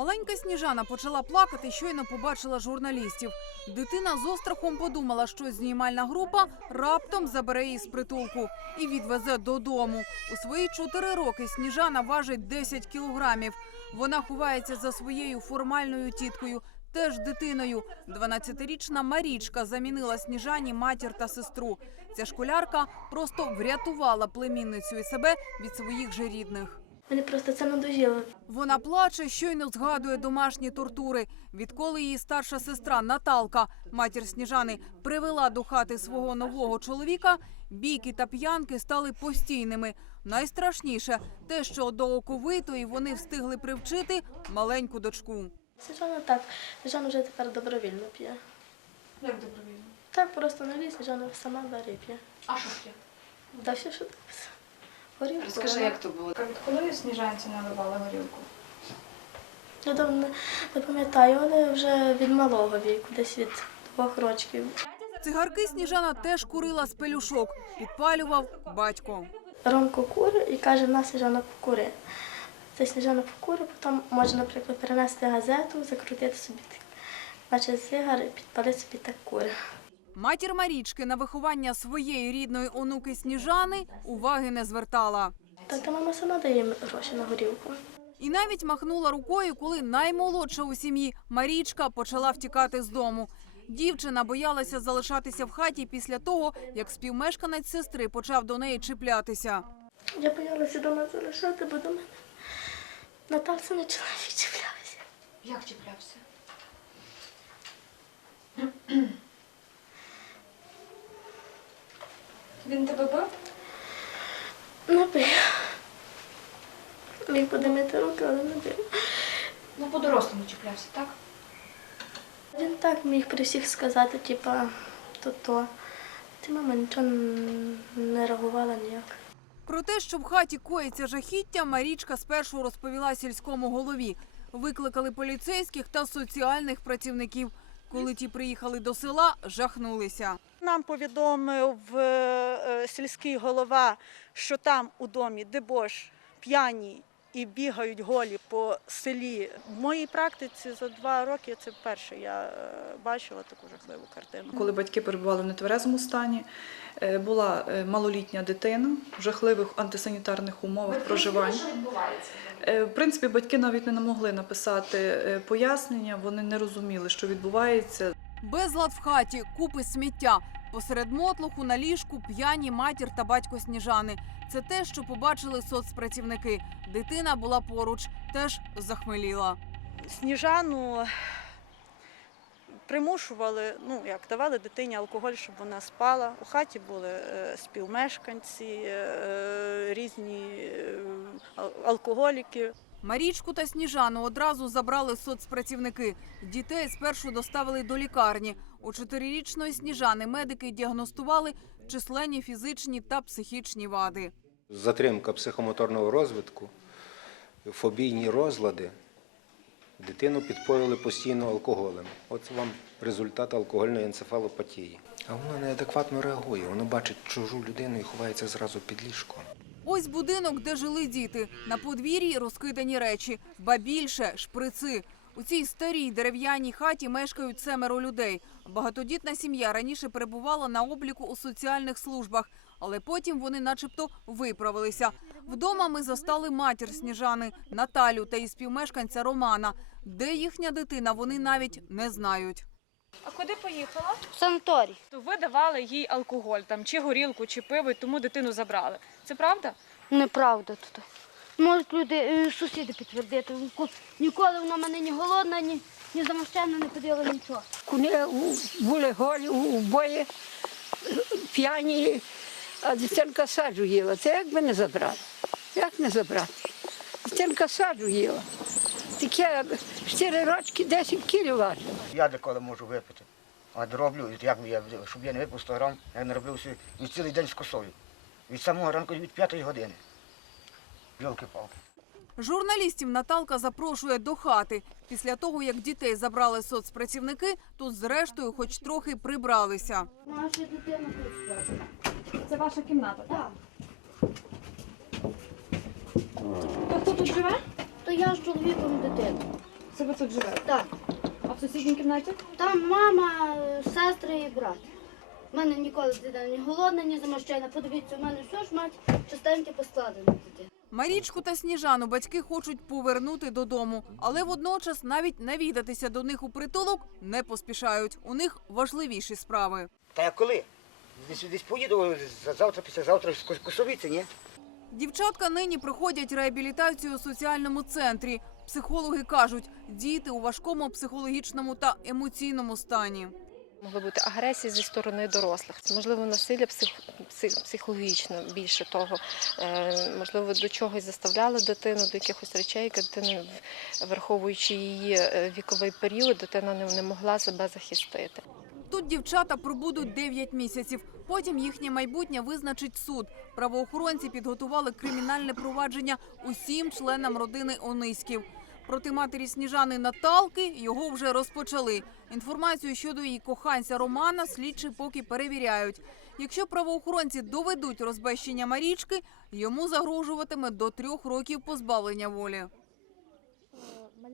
Маленька сніжана почала плакати, щойно побачила журналістів. Дитина з острахом подумала, що знімальна група раптом забере її з притулку і відвезе додому. У свої чотири роки сніжана важить 10 кілограмів. Вона ховається за своєю формальною тіткою, теж дитиною. 12-річна Марічка замінила сніжані матір та сестру. Ця школярка просто врятувала племінницю і себе від своїх же рідних. Мені просто це надоїло. Вона плаче, щойно згадує домашні тортури. Відколи її старша сестра Наталка, матір Сніжани, привела до хати свого нового чоловіка, бійки та п'янки стали постійними. Найстрашніше те, що до оковитої вони встигли привчити маленьку дочку. Сніжана так. Сніжана вже тепер добровільно п'є. Як добровільно? Так просто на ліс Сніжана сама бере п'є. А що ж є? Да все, що горілку. Розкажи, як то було? Коли сніжанці наливали горілку? Я давно не пам'ятаю, але вже від малого віку, десь від двох років. Цигарки Сніжана теж курила з пелюшок. Підпалював батько. Ромко кури і каже, на Сніжана покури. Це Сніжана покури, потім може, наприклад, перенести газету, закрутити собі наче зигар і підпалити собі так кури. Матір Марічки на виховання своєї рідної онуки Сніжани уваги не звертала. Та, та мама сама дає гроші на горілку. І навіть махнула рукою, коли наймолодша у сім'ї Марічка почала втікати з дому. Дівчина боялася залишатися в хаті після того, як співмешканець сестри почав до неї чіплятися. Я боялася вдома залишати, бо до мене Наталці не чоловік чіплявся. Як чіплявся? Він тебе бив? Не бив. Міг подимити руки, але не бив. Ну, по-дорослому чіплявся, так? Він так міг при всіх сказати, типа, то-то. Ти мама нічого не реагувала ніяк. Про те, що в хаті коїться жахіття, Марічка спершу розповіла сільському голові. Викликали поліцейських та соціальних працівників. Коли ті приїхали до села, жахнулися. Нам повідомив е, сільський голова, що там у домі дебош п'яні і бігають голі по селі. В моїй практиці за два роки це вперше я е, бачила таку жахливу картину. Коли батьки перебували в нетверезому стані, е, була е, малолітня дитина в жахливих антисанітарних умовах проживання. Що відбувається? В принципі, батьки навіть не могли написати пояснення, вони не розуміли, що відбувається. Безлад в хаті, купи сміття. Посеред мотлуху на ліжку п'яні матір та батько Сніжани. Це те, що побачили соцпрацівники. Дитина була поруч, теж захмеліла. Сніжану примушували, ну як давали дитині алкоголь, щоб вона спала. У хаті були е, співмешканці, е, різні е, алкоголіки. Марічку та Сніжану одразу забрали соцпрацівники. Дітей спершу доставили до лікарні. У чотирирічної Сніжани медики діагностували численні фізичні та психічні вади. затримка психомоторного розвитку, фобійні розлади. Дитину підпоїли постійно алкоголем. От вам результат алкогольної енцефалопатії. А воно неадекватно реагує. Воно бачить чужу людину і ховається зразу під ліжком. Ось будинок, де жили діти. На подвір'ї розкидані речі, ба більше шприци. У цій старій дерев'яній хаті мешкають семеро людей. Багатодітна сім'я раніше перебувала на обліку у соціальних службах, але потім вони, начебто, виправилися. Вдома ми застали матір Сніжани, Наталю та її співмешканця Романа. Де їхня дитина, вони навіть не знають. А куди поїхала? В санаторій. То ви давали їй алкоголь, там, чи горілку, чи пиво, і тому дитину забрали. Це правда? Неправда тут. Можуть люди, е, сусіди підтвердити. Ку- Ніколи вона мене ні голодна, ні, ні замощена не ходила, нічого. Вони були голі у бої п'яні, а дитинка саджу їла. Це як би не забрати? Як не забрати? Дитинка саджу їла. Таке 4 рочки 10 кілів важила. Я деколи можу випити. А роблю, як я, щоб я не випив 100 грам, я не робив і цілий день з косою. Від самого ранку від п'ятої години. Йолки-палки. Журналістів Наталка запрошує до хати. Після того, як дітей забрали соцпрацівники, тут зрештою хоч трохи прибралися. Наша дитина тут. Це ваша кімната, так? Так. Хто тут живе? То я з чоловіком дитину. Це ви тут живете? Так. А в сусідній кімнаті? Там мама, сестри і брат. У мене ніколи дитина не голодна, ні замощена. Подивіться, у мене все ж мать частенько поскладено дитина. Марічку та Сніжану батьки хочуть повернути додому, але водночас навіть навідатися до них у притулок не поспішають. У них важливіші справи. Та я коли? Десь, десь поїду за- завтра, післязавтра в Кос- Косовиці, ні? Дівчатка нині проходять реабілітацію у соціальному центрі. Психологи кажуть, діти у важкому психологічному та емоційному стані. Могли бути агресії зі сторони дорослих, можливо насилля псих, псих- психологічне більше того. Е, можливо, до чогось заставляли дитину, до якихось речей, дитина, враховуючи її е, віковий період, дитина не могла себе захистити. Тут дівчата пробудуть 9 місяців. Потім їхнє майбутнє визначить суд. Правоохоронці підготували кримінальне провадження усім членам родини Ониськів. Проти матері Сніжани Наталки його вже розпочали. Інформацію щодо її коханця Романа слідчі поки перевіряють. Якщо правоохоронці доведуть розбещення Марічки, йому загрожуватиме до трьох років позбавлення волі.